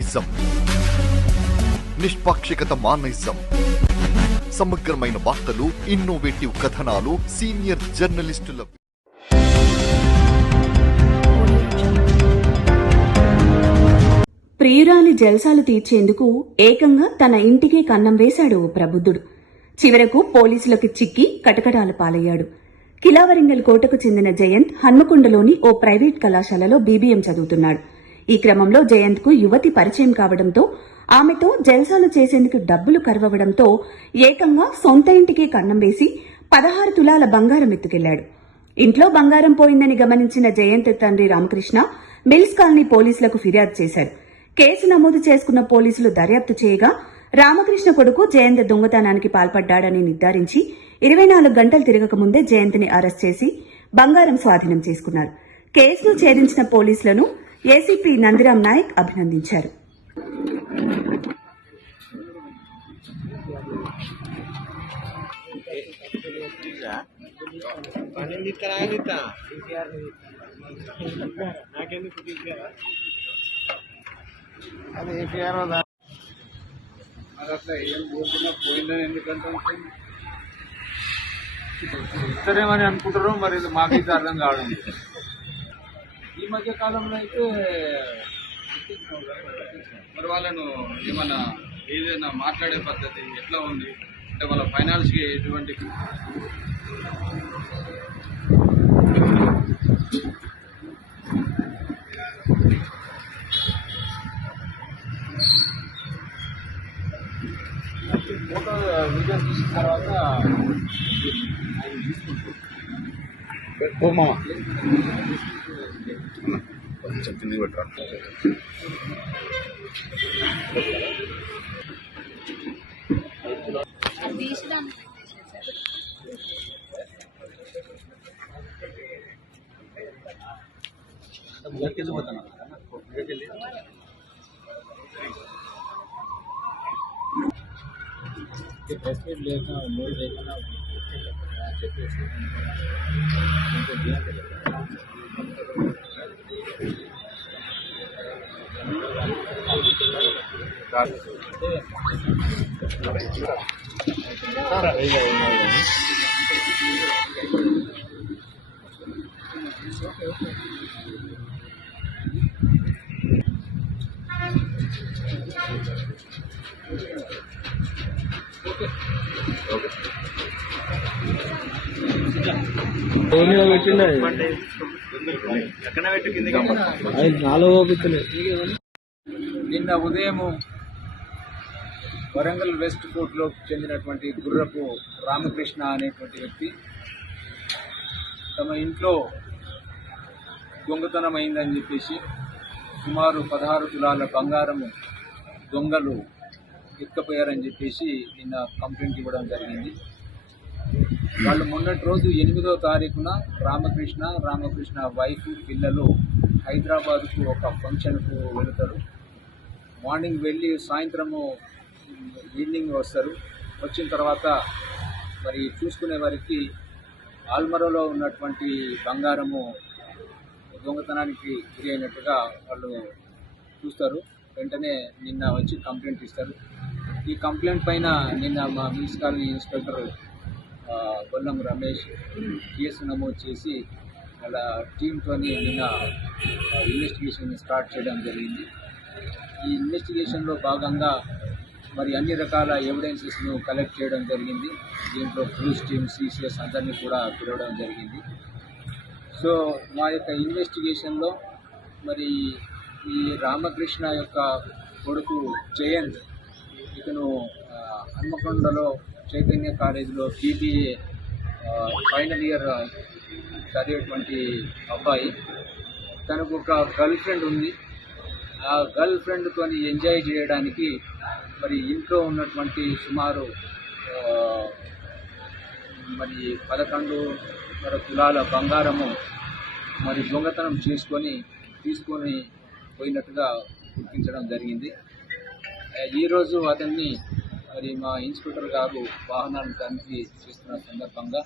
Ism నిష్పాక్షికత మానయిజం సమగ్రమైన వార్తలు innovative కథనాలు సీనియర్ జర్నలిస్టుల ప్రియురాలి జల్సాలు తీర్చేందుకు ఏకంగా తన ఇంటికి కన్నం వేశాడు ప్రబుద్ధుడు. చివరకు పోలీసులకు చిక్కి కటకటాలు పాలయ్యాడు. కిలావరింగల్ కోటకు చెందిన జయంత్ హన్మకొండలోని ఓ ప్రైవేట్ కళాశాలలో బీబీఎం చదువుతున్నాడు. ఈ క్రమంలో జయంత్కు యువతి పరిచయం కావడంతో ఆమెతో జల్సాలు చేసేందుకు డబ్బులు కరవడంతో ఏకంగా సొంత ఇంటికి కన్నం వేసి పదహారు తులాల బంగారం ఎత్తుకెళ్ళాడు. ఇంట్లో బంగారం పోయిందని గమనించిన జయంత్ తండ్రి రామకృష్ణ మిల్స్ కాలనీ పోలీసులకు ఫిర్యాదు చేశారు. కేసు నమోదు చేసుకున్న పోలీసులు దర్యాప్తు చేయగా రామకృష్ణ కొడుకు జయంత్ దొంగతనానికి పాల్పడ్డాడని నిర్ధారించి ఇరవై నాలుగు గంటలు తిరగకముందే జయంత్ని అరెస్ట్ చేసి బంగారం స్వాధీనం చేసుకున్నారు. కేసును ఛేదించిన పోలీసులను ఏసీపీ నందిరామ్ నాయక్ అభినందించారు. అది ఏపీఆర్ అది అట్లా ఏం పోతున్నా పోయిందని ఎందుకంటే ఇస్తారేమని అనుకుంటారు మరి ఇది మాకైతే అర్థం కావడం మధ్య కాలంలో అయితే మరి వాళ్ళను ఏమన్నా ఏదైనా మాట్లాడే పద్ధతి ఎట్లా ఉంది? అంటే వాళ్ళ ఫైనాన్స్కి ఎటువంటి ఫోటో వీడియో తీసిన తర్వాత ఆయన కొంచెం కిందికి పెట్టరా ముందుకెళ్ళి పోతాను ముందుకెళ్ళి ప్రెస్ మీట్ లేక మూడు లేకుండా చెప్పేసి నాలుగో పిచ్చలే నిన్న ఉదయం వరంగల్ వెస్ట్ కోర్టులో చెందినటువంటి గుర్రపు రామకృష్ణ అనేటువంటి వ్యక్తి తమ ఇంట్లో దొంగతనం అయిందని చెప్పేసి సుమారు పదహారు తులాల బంగారము దొంగలు ఎక్కపోయారని చెప్పేసి నిన్న కంప్లైంట్ ఇవ్వడం జరిగింది. వాళ్ళు మొన్నటి రోజు ఎనిమిదో తారీఖున రామకృష్ణ రామకృష్ణ వైఫ్ పిల్లలు హైదరాబాద్కు ఒక ఫంక్షన్కు వెళుతారు. మార్నింగ్ వెళ్ళి సాయంత్రము ఈవినింగ్ వస్తారు. వచ్చిన తర్వాత మరి చూసుకునే వారికి ఆల్మరోలో ఉన్నటువంటి బంగారము దొంగతనానికి గురి అయినట్టుగా వాళ్ళు చూస్తారు. వెంటనే నిన్న వచ్చి కంప్లైంట్ ఇస్తారు. ఈ కంప్లైంట్ పైన నిన్న మా municipality inspector Gollam Ramesh case నమోదు చేసి వాళ్ళ టీంతోని నిన్న ఇన్వెస్టిగేషన్ స్టార్ట్ చేయడం జరిగింది. ఈ ఇన్వెస్టిగేషన్లో భాగంగా మరి అన్ని రకాల ఎవిడెన్సెస్ను కలెక్ట్ చేయడం జరిగింది. దీంట్లో క్రూజ్ టీమ్ సిసిఎస్ అందరినీ కూడా పిలవడం జరిగింది. సో మా యొక్క ఇన్వెస్టిగేషన్లో మరి ఈ రామకృష్ణ యొక్క కొడుకు జయంత్ ఇతను హన్మకొండలో చైతన్య కాలేజీలో పీబీఏ ఫైనల్ ఇయర్ చదివేటువంటి అబ్బాయి. తనకు ఒక గర్ల్ ఫ్రెండ్ ఉంది. ఆ గర్ల్ ఫ్రెండ్తో ఎంజాయ్ చేయడానికి మరి ఇంట్లో ఉన్నటువంటి సుమారు మరి పదకొండు మరి తులాల బంగారము మరి దొంగతనం చేసుకొని తీసుకొని పోయినట్టుగా గుర్తించడం జరిగింది. ఈరోజు అతన్ని మరి మా ఇన్స్పెక్టర్ గారు వాహనాన్ని తనిఖీ చేస్తున్న సందర్భంగా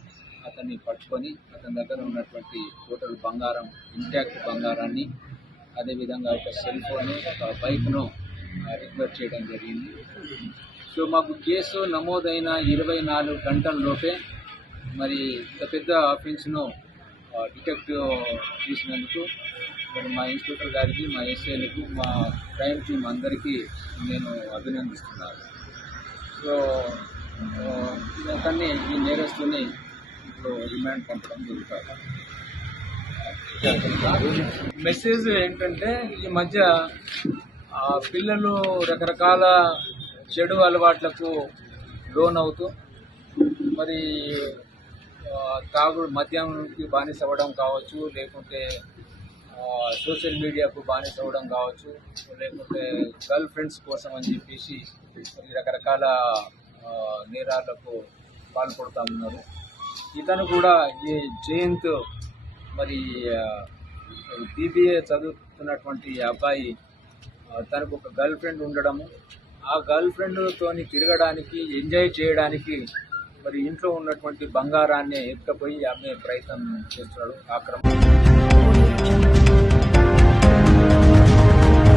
అతన్ని పట్టుకొని అతని దగ్గర ఉన్నటువంటి టోటల్ బంగారం ఇంటాక్ట్ బంగారాన్ని అదేవిధంగా ఒక సెల్ ఫోన్ ఒక బైక్ను రికవర్ చేయడం జరిగింది. సో మాకు కేసు నమోదైన ఇరవై నాలుగు గంటల లోపే మరి ఇంత పెద్ద ఆఫెన్స్ను డిటెక్టివ్ చేసినందుకు మరి మా ఇన్స్పెక్టర్ గారికి మా ఎస్ఐలకు మా క్రైమ్ టీం అందరికీ నేను అభినందిస్తున్నాను. అతన్ని ఈ నేరస్తుని ఇప్పుడు రిమాండ్ పంపడం జరుగుతుంది. మెసేజ్ ఏంటంటే ఈ మధ్య ఆ, పిల్లలు రకరకాల చెడు అలవాట్లకు లోన్ అవుతూ మరి తాగుడు మద్యానికి బానిస అవ్వడం కావచ్చు లేకుంటే సోషల్ మీడియాకు బానిస అవ్వడం కావచ్చు లేకుంటే గర్ల్ ఫ్రెండ్స్ కోసం అని చెప్పేసి కొన్ని రకరకాల నేరాలకు పాల్పడుతూ ఉన్నారు. ఇతను కూడా ఈ జయంత్ మరి బీబీఏ చదువుతున్నటువంటి అబ్బాయి తనకు ఒక గర్ల్ ఫ్రెండ్ ఉండడము. ఆ గర్ల్ ఫ్రెండ్తోని తిరగడానికి ఎంజాయ్ చేయడానికి మరి ఇంట్లో ఉన్నటువంటి బంగారాన్ని ఎత్తుకపోయి అమ్మే ప్రయత్నం చేస్తున్నాడు. ఆక్రమణ